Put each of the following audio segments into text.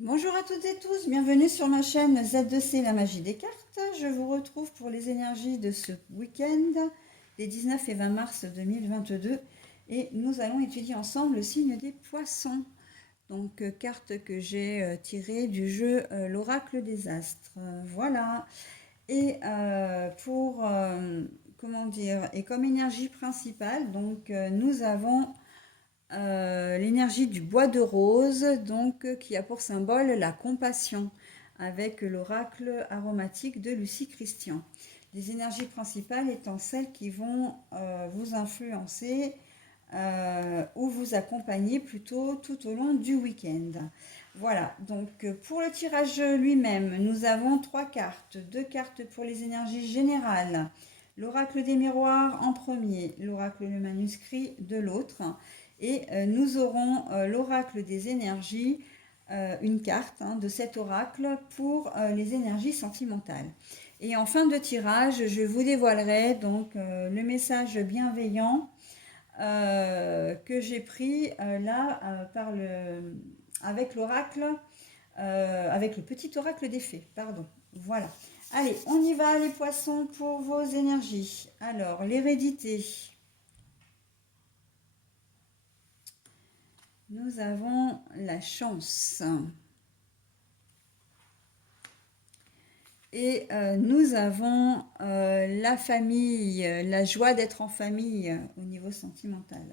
Bonjour à toutes et tous, bienvenue sur ma chaîne Z2C La Magie des Cartes. Je vous retrouve pour les énergies de ce week-end, les 19 et 20 mars 2022. Et nous allons étudier ensemble le signe des poissons. Donc, carte que j'ai tirée du jeu l'oracle des astres. Voilà. Et comment dire, et comme énergie principale, donc nous avons l'énergie du bois de rose, donc qui a pour symbole la compassion, avec l'oracle aromatique de Lucie Christian. Les énergies principales étant celles qui vont vous influencer ou vous accompagner plutôt tout au long du week-end. Voilà, donc pour le tirage lui-même, nous avons trois cartes. Deux cartes pour les énergies générales. L'oracle des miroirs en premier, l'oracle le manuscrit de l'autre. Et nous aurons l'oracle des énergies, une carte de cet oracle pour les énergies sentimentales. Et en fin de tirage, je vous dévoilerai donc le message bienveillant que j'ai pris là avec l'oracle, avec le petit oracle des fées, pardon. Voilà. Allez, on y va les poissons pour vos énergies. Alors, l'hérédité. Nous avons la chance. Et nous avons la famille, la joie d'être en famille au niveau sentimental.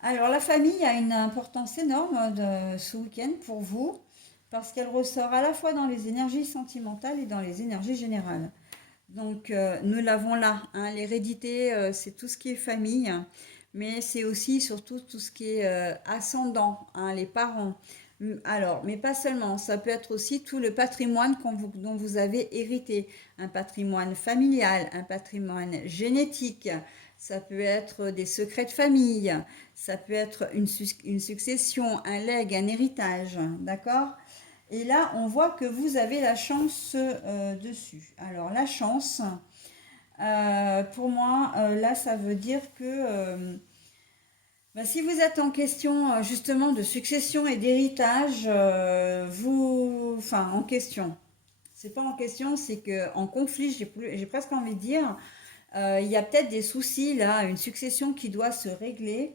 Alors la famille a une importance énorme ce week-end pour vous parce qu'elle ressort à la fois dans les énergies sentimentales et dans les énergies générales. Donc nous l'avons là, hein, l'hérédité c'est tout ce qui est famille, mais c'est aussi surtout tout ce qui est ascendant, hein, les parents. Alors, mais pas seulement, ça peut être aussi tout le patrimoine dont vous avez hérité, un patrimoine familial, un patrimoine génétique, ça peut être des secrets de famille, ça peut être une succession, un legs, un héritage, d'accord? Et là, on voit que vous avez la chance dessus. Alors, la chance, pour moi, là, ça veut dire que si vous êtes en question justement de succession et d'héritage, enfin en question, c'est pas en question, c'est que en conflit, j'ai presque envie de dire, il y a peut-être des soucis là, une succession qui doit se régler.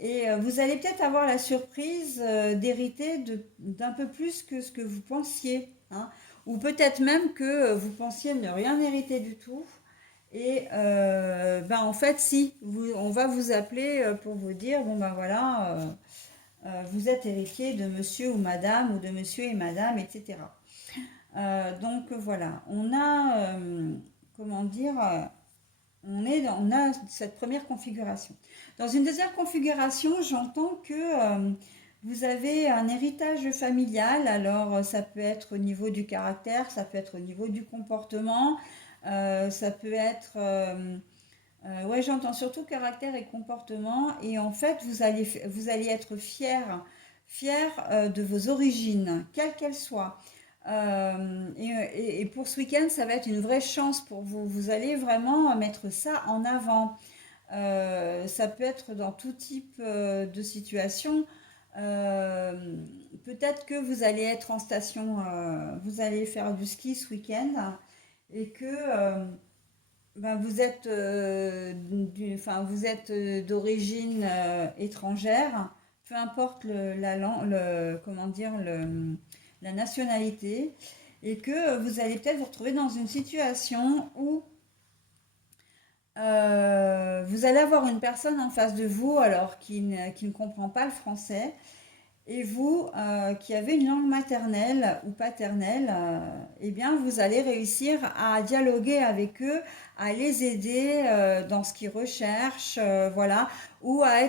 Et vous allez peut-être avoir la surprise d'hériter d'un peu plus que ce que vous pensiez, hein. Ou peut-être même que vous pensiez ne rien hériter du tout. Et en fait, si, on va vous appeler pour vous dire, bon ben voilà, vous êtes héritier de monsieur ou madame, ou de monsieur et madame, etc. Donc voilà, on a, comment dire, on a cette première configuration. Dans une deuxième configuration, j'entends que vous avez un héritage familial. Alors, ça peut être au niveau du caractère, ça peut être au niveau du comportement, ça peut être... ouais, j'entends surtout caractère et comportement. Et en fait, vous allez être fier de vos origines, quelles qu'elles soient. Et pour ce week-end, ça va être une vraie chance pour vous. Vous allez vraiment mettre ça en avant. Ça peut être dans tout type de situation. Euh, Peut-être que vous allez être en station, vous allez faire du ski ce week-end et que vous êtes, vous êtes d'origine étrangère, peu importe comment dire, la nationalité, et que vous allez peut-être vous retrouver dans une situation où vous allez avoir une personne en face de vous, alors qui ne comprend pas le français, et vous, qui avez une langue maternelle ou paternelle, eh bien, vous allez réussir à dialoguer avec eux, à les aider dans ce qu'ils recherchent, voilà, ou à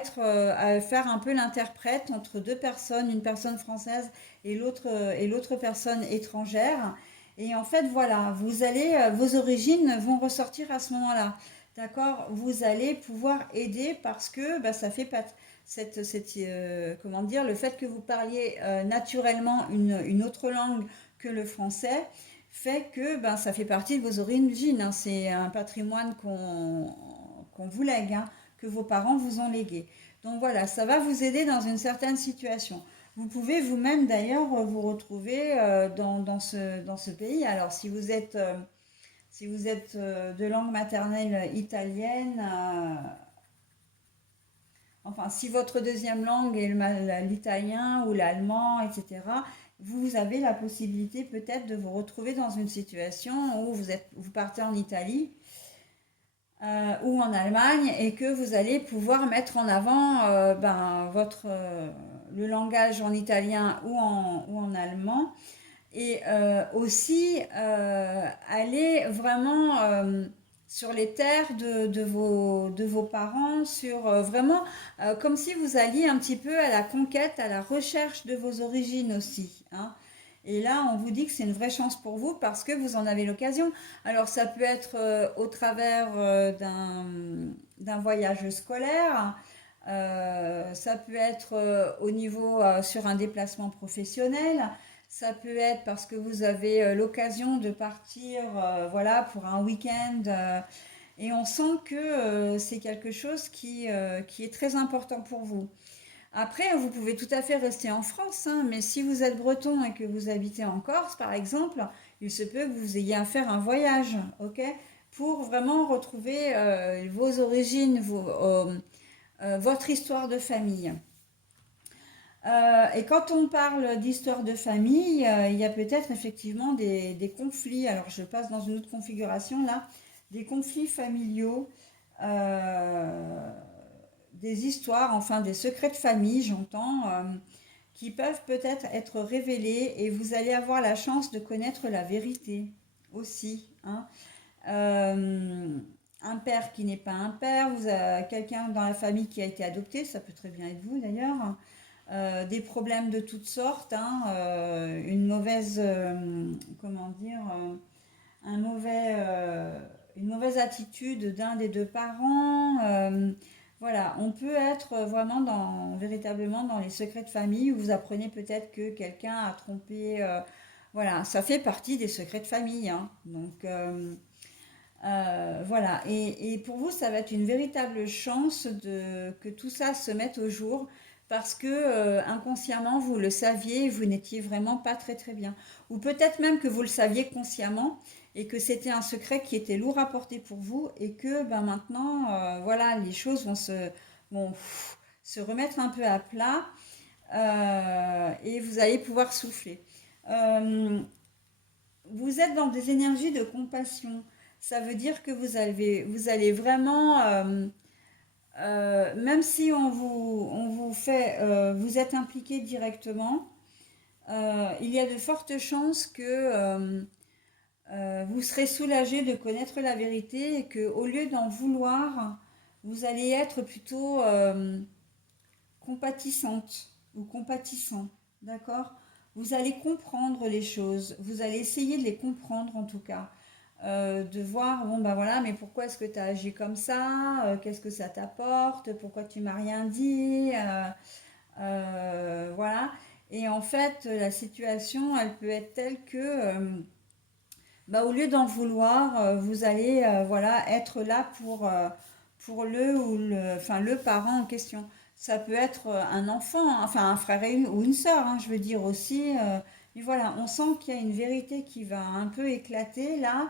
faire un peu l'interprète entre deux personnes, une personne française et l'autre personne étrangère. Et en fait, voilà, vos origines vont ressortir à ce moment-là. D'accord? Vous allez pouvoir aider parce que ça fait pas comment dire, le fait que vous parliez naturellement une autre langue que le français fait que ça fait partie de vos origines, hein. C'est un patrimoine qu'on vous lègue, hein, que vos parents vous ont légué. Donc voilà, ça va vous aider dans une certaine situation. Vous pouvez vous-même d'ailleurs vous retrouver dans ce pays. Alors si vous êtes de langue maternelle italienne, enfin si votre deuxième langue est l'italien ou l'allemand, etc., vous avez la possibilité peut-être de vous retrouver dans une situation où vous partez en Italie ou en Allemagne et que vous allez pouvoir mettre en avant le langage en italien ou en allemand et aussi aller vraiment sur les terres de vos parents, sur vraiment comme si vous alliez un petit peu à la conquête, à la recherche de vos origines aussi, hein. Et là, on vous dit que c'est une vraie chance pour vous parce que vous en avez l'occasion. Alors, ça peut être au travers d'un voyage scolaire, ça peut être au niveau sur un déplacement professionnel, ça peut être parce que vous avez l'occasion de partir, voilà, pour un week-end. Et on sent que c'est quelque chose qui est très important pour vous. Après, vous pouvez tout à fait rester en France, hein, mais si vous êtes breton et que vous habitez en Corse, par exemple, il se peut que vous ayez à faire un voyage, ok, pour vraiment retrouver vos origines, votre histoire de famille. Et quand on parle d'histoire de famille, il y a peut-être effectivement des conflits. Alors, je passe dans une autre configuration là, des conflits familiaux. euh, des histoires, enfin des secrets de famille, j'entends, qui peuvent peut-être être révélés et vous allez avoir la chance de connaître la vérité aussi, hein. Euh, un père qui n'est pas un père, vous avez quelqu'un dans la famille qui a été adopté, ça peut très bien être vous d'ailleurs, des problèmes de toutes sortes, hein, une mauvaise, comment dire, une mauvaise attitude d'un des deux parents. Voilà, on peut être vraiment véritablement dans les secrets de famille où vous apprenez peut-être que quelqu'un a trompé. Voilà, ça fait partie des secrets de famille, hein. Donc voilà, et pour vous, ça va être une véritable chance que tout ça se mette au jour parce que inconsciemment, vous le saviez, et vous n'étiez vraiment pas très très bien. Ou peut-être même que vous le saviez consciemment et que c'était un secret qui était lourd à porter pour vous et que ben, maintenant, voilà, les choses vont se remettre un peu à plat et vous allez pouvoir souffler. Euh, vous êtes dans des énergies de compassion. Ça veut dire que vous allez vraiment, même si on vous fait, vous êtes impliqué directement, il y a de fortes chances que vous serez soulagé de connaître la vérité et que au lieu d'en vouloir, vous allez être plutôt compatissante ou compatissant, d'accord? Vous allez comprendre les choses, vous allez essayer de les comprendre en tout cas. De voir, bon ben voilà, mais pourquoi est-ce que tu as agi comme ça? Qu'est-ce que ça t'apporte? Pourquoi tu m'as rien dit? Voilà. Et en fait, la situation, elle peut être telle que, bah, au lieu d'en vouloir, vous allez voilà, être là pour enfin, le parent en question. Ça peut être un enfant, hein, enfin un frère ou une sœur, hein, je veux dire aussi. Mais voilà, on sent qu'il y a une vérité qui va un peu éclater là.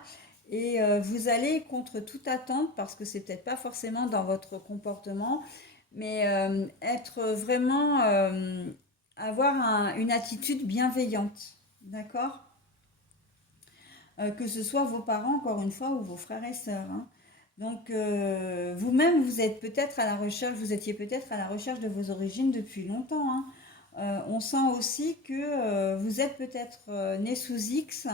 Et vous allez contre toute attente, parce que c'est peut-être pas forcément dans votre comportement, mais être vraiment, avoir une attitude bienveillante. D'accord? Que ce soit vos parents, encore une fois, ou vos frères et sœurs, hein. Donc, vous-même, vous êtes peut-être à la recherche, vous étiez peut-être à la recherche de vos origines depuis longtemps, hein. On sent aussi que vous êtes peut-être né sous X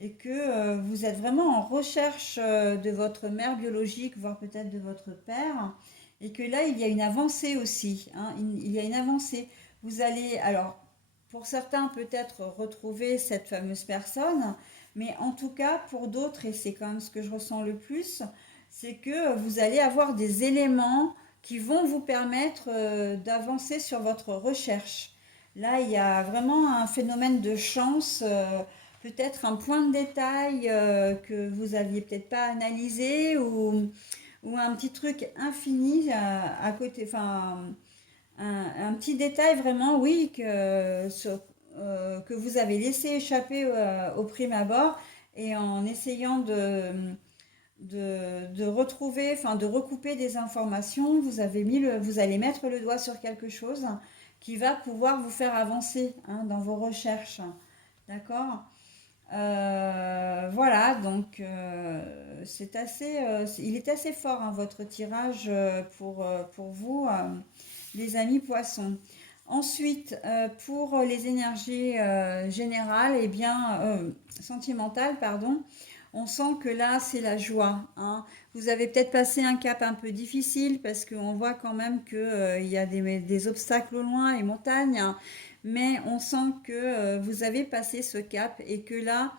et que vous êtes vraiment en recherche de votre mère biologique, voire peut-être de votre père, et que là, il y a une avancée aussi, hein. Il y a une avancée. Vous allez, alors, pour certains, peut-être retrouver cette fameuse personne, mais en tout cas, pour d'autres, et c'est quand même ce que je ressens le plus, c'est que vous allez avoir des éléments qui vont vous permettre d'avancer sur votre recherche. Là, il y a vraiment un phénomène de chance, peut-être un point de détail que vous aviez peut-être pas analysé ou un petit truc infini à côté, enfin un petit détail vraiment, oui, que vous avez laissé échapper au prime abord et en essayant de retrouver, enfin de recouper des informations, vous allez mettre le doigt sur quelque chose qui va pouvoir vous faire avancer hein, dans vos recherches. D'accord? Voilà, donc il est assez fort hein, votre tirage pour vous, les amis poissons. Ensuite, pour les énergies générales, et bien sentimentales, pardon, on sent que là c'est la joie. Hein. Vous avez peut-être passé un cap un peu difficile parce qu'on voit quand même que il y a des obstacles au loin, les montagnes. Hein, mais on sent que vous avez passé ce cap et que là,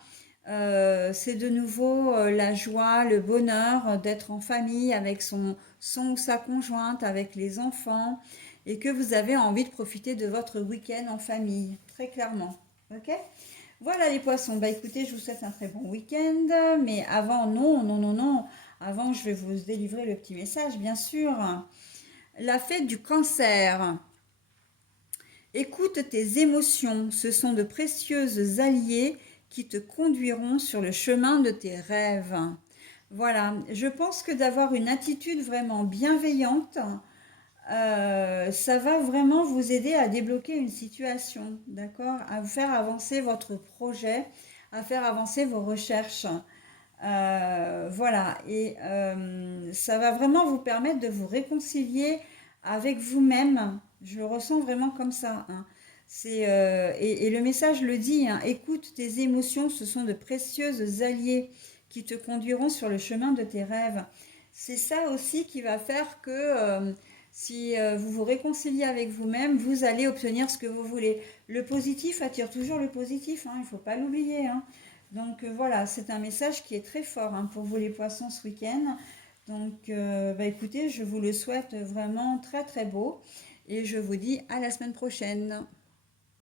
c'est de nouveau la joie, le bonheur d'être en famille avec son ou sa conjointe, avec les enfants, et que vous avez envie de profiter de votre week-end en famille, très clairement. Ok? Voilà les poissons. Bah écoutez, je vous souhaite un très bon week-end, mais avant, non, non, non, non. Avant, je vais vous délivrer le petit message, bien sûr. La fête du cancer. Écoute tes émotions, ce sont de précieuses alliées qui te conduiront sur le chemin de tes rêves. Voilà, je pense que d'avoir une attitude vraiment bienveillante, ça va vraiment vous aider à débloquer une situation, d'accord? À vous faire avancer votre projet, à faire avancer vos recherches. Voilà, et ça va vraiment vous permettre de vous réconcilier avec vous-même. Je le ressens vraiment comme ça. Hein. Et le message le dit, hein, écoute tes émotions, ce sont de précieuses alliées qui te conduiront sur le chemin de tes rêves. C'est ça aussi qui va faire que si vous vous réconciliez avec vous-même, vous allez obtenir ce que vous voulez. Le positif attire toujours le positif, hein, il ne faut pas l'oublier. Hein. Donc voilà, c'est un message qui est très fort hein, pour vous les poissons ce week-end. Donc bah, écoutez, je vous le souhaite vraiment très très beau et je vous dis à la semaine prochaine.